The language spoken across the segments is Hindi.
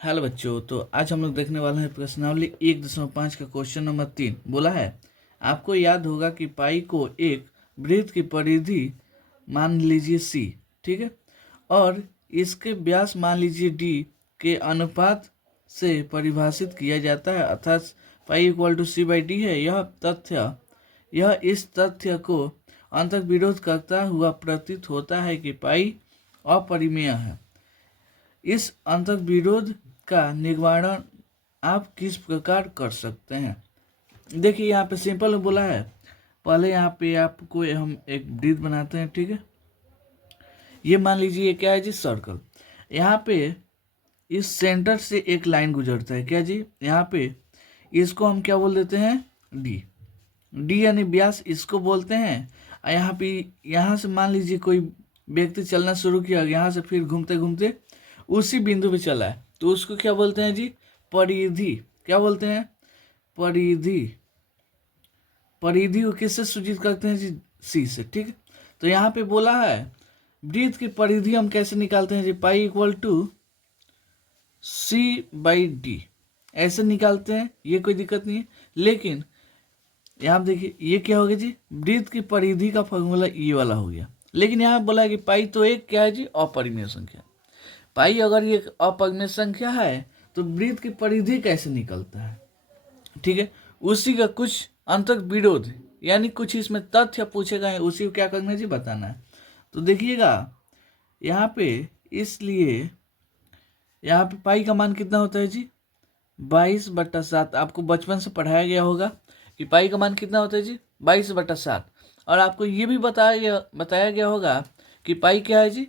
हेलो बच्चों, तो आज हम लोग देखने वाले हैं प्रश्नावली 1.5 का क्वेश्चन नंबर 3। बोला है आपको याद होगा कि पाई को एक वृत्त की परिधि मान लीजिए सी, ठीक है, और इसके व्यास मान लीजिए डी के अनुपात से परिभाषित किया जाता है, अर्थात pi equal to C by D है। यह इस तथ्य को अंततः विरोध करता हुआ प्रतीत होता है कि पाई अपरिमेय है। इस अंतर्विरोध का निवारण आप किस प्रकार कर सकते हैं? देखिए, यहाँ पे सिंपल बोला है। पहले यहाँ पे आपको हम एक वृत्त बनाते हैं, ठीक है। ये मान लीजिए ये क्या है जी, सर्कल। यहाँ पे इस सेंटर से एक लाइन गुजरता है, क्या जी, यहाँ पे इसको हम क्या बोल देते हैं, डी। डी यानी व्यास इसको बोलते हैं। और यहाँ पे यहाँ से मान लीजिए कोई व्यक्ति चलना शुरू किया, यहाँ से फिर घूमते घूमते उसी बिंदु पे चला है, तो उसको क्या बोलते हैं जी, परिधि। क्या बोलते हैं, परिधि। परिधि को किससे सूचित करते हैं जी, सी से, ठीक है। तो यहाँ पे बोला है वृत्त की परिधि हम कैसे निकालते हैं जी, pi equal to C by D, ऐसे निकालते हैं, ये कोई दिक्कत नहीं है। लेकिन यहाँ देखिए ये क्या हो गया जी, वृत्त की परिधि का फॉर्मूला ये वाला हो गया। लेकिन यहाँ बोला है कि पाई तो एक क्या है जी, अपरिमेय संख्या। पाई अगर ये अपरिमेय संख्या है तो वृत्त की परिधि कैसे निकलता है, ठीक है। उसी का कुछ अंतक विरोध यानी कुछ इसमें तथ्य पूछे गए हैं, उसी को क्या करना है जी, बताना है। तो देखिएगा यहाँ पे, इसलिए यहाँ पे पाई का मान कितना होता है जी, 22/7। आपको बचपन से पढ़ाया गया होगा कि पाई का मान कितना होता है जी, 22/7। और आपको ये भी बताया गया होगा कि पाई क्या है जी,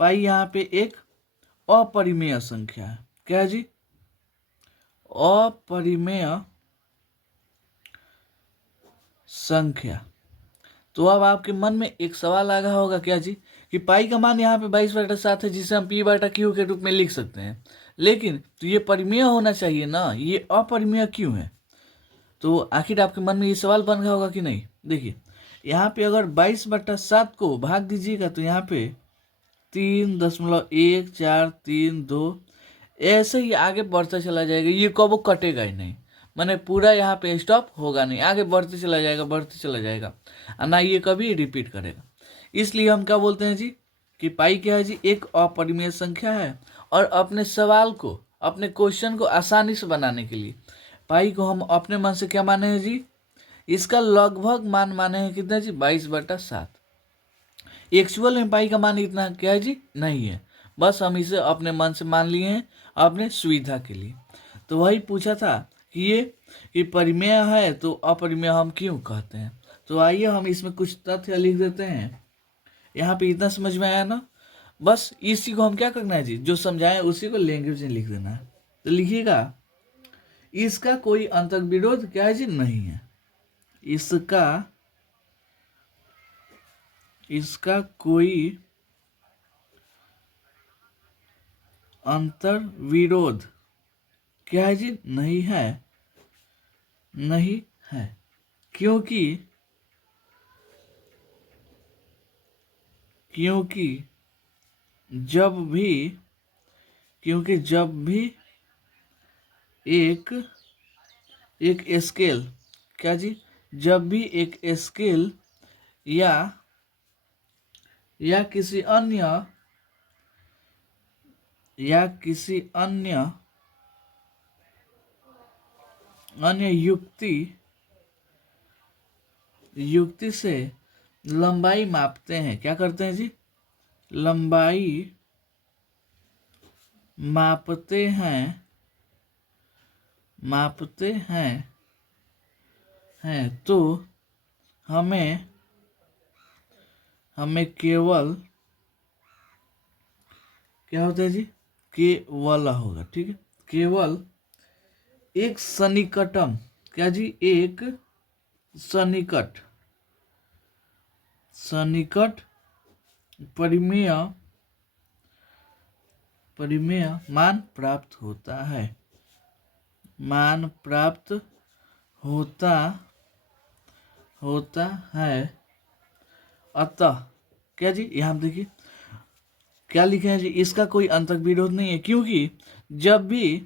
पाई यहाँ पे एक अपरिमेय संख्या है। क्या है जी, अपरिमेय संख्या। तो अब आपके मन में एक सवाल आ रहा होगा, क्या जी, कि पाई का मान यहाँ पे 22/7 है, जिसे हम p/q के रूप में लिख सकते हैं। लेकिन तो ये परिमेय होना चाहिए ना, ये अपरिमेय क्यों है? तो आखिर आपके मन में ये सवाल बन रहा होगा कि नहीं। देखिए यहाँ पे अगर 22/7 को भाग दीजिएगा तो यहाँ पे 3.1432 ऐसे ही आगे बढ़ता चला जाएगा, ये कबो कटेगा ही नहीं। माने पूरा यहाँ पे स्टॉप होगा नहीं, आगे बढ़ते चला जाएगा, बढ़ते चला जाएगा, और ना ये कभी रिपीट करेगा। इसलिए हम क्या बोलते हैं जी, कि पाई क्या है जी, एक अपरिमेय संख्या है। और अपने सवाल को, अपने क्वेश्चन को आसानी से बनाने के लिए पाई को हम अपने मन से क्या माने हैं जी, इसका लगभग मान माने हैं कितना जी, 22/7। एक्चुअल में पाई का मान इतना क्या है जी, नहीं है, बस हम इसे अपने मन से मान लिए हैं अपने सुविधा के लिए। तो वही पूछा था कि ये परिमेय है तो अपरिमेय हम क्यों कहते हैं। तो आइए हम इसमें कुछ तथ्य लिख देते हैं। यहाँ पे इतना समझ में आया ना, बस इसी को हम क्या करना है जी, जो समझाएं उसी को लैंग्वेज में लिख देना है। तो लिखिएगा, इसका कोई अंतर्विरोध क्या है जी, नहीं है। इसका कोई अंतर्विरोध क्या है जी, नहीं है, नहीं है। क्योंकि जब भी एक स्केल, क्या जी, जब भी एक स्केल या किसी अन्य युक्ति से लंबाई मापते हैं, क्या करते हैं जी, लंबाई मापते हैं तो हमें केवल क्या होता है जी, केवल होगा, ठीक है, केवल एक सन्निकटम, क्या जी, एक सन्निकट परिमेय मान प्राप्त होता है। अतः क्या जी, यहाँ देखिए क्या लिखे हैं जी, इसका कोई अंतर्विरोध नहीं है। क्योंकि जब भी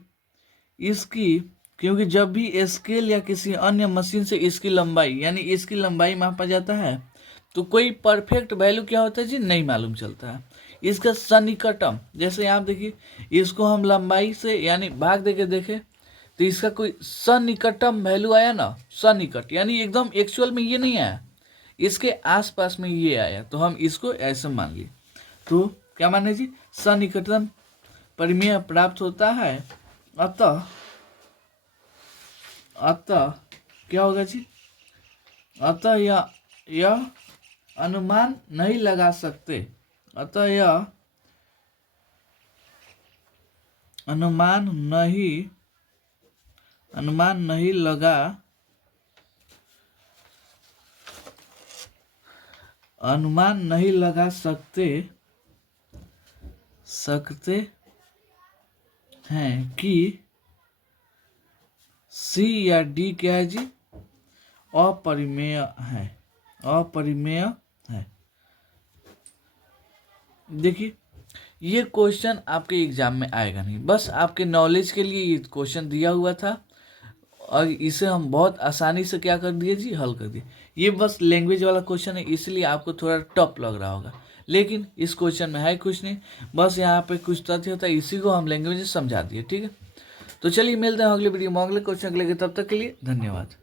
इसकी क्योंकि जब भी स्केल या किसी अन्य मशीन से इसकी लंबाई यानी इसकी लंबाई मापा जाता है तो कोई परफेक्ट वैल्यू क्या होता है जी नहीं मालूम चलता है। इसका सन्निकटम, जैसे आप देखिए इसको हम लंबाई से यानी भाग देके देखें तो इसका कोई सन्निकटम वैल्यू आया ना, सन्निकट यानी एकदम एक्चुअल में ये नहीं आया, इसके आसपास में ये आया, तो हम इसको ऐसे मान लिए। तो क्या माने जी, सन्निकटम परिमेय प्राप्त होता है। अतः क्या होगा जी, अतः यह अनुमान नहीं लगा सकते, अतः यह अनुमान नहीं लगा सकते हैं कि सी या डी क्या है जी, अपरिमेय है। देखिए ये क्वेश्चन आपके एग्जाम में आएगा नहीं, बस आपके नॉलेज के लिए ये क्वेश्चन दिया हुआ था और इसे हम बहुत आसानी से क्या कर दिए जी, हल कर दिए। ये बस लैंग्वेज वाला क्वेश्चन है इसलिए आपको थोड़ा टफ लग रहा होगा, लेकिन इस क्वेश्चन में है कुछ नहीं, बस यहाँ पे कुछ तथ्य होता है, इसी को हम लैंग्वेज से समझा दिए। ठीक है, तो चलिए मिलते हैं अगले वीडियो में अगले क्वेश्चन के लिए, तब तक के लिए धन्यवाद।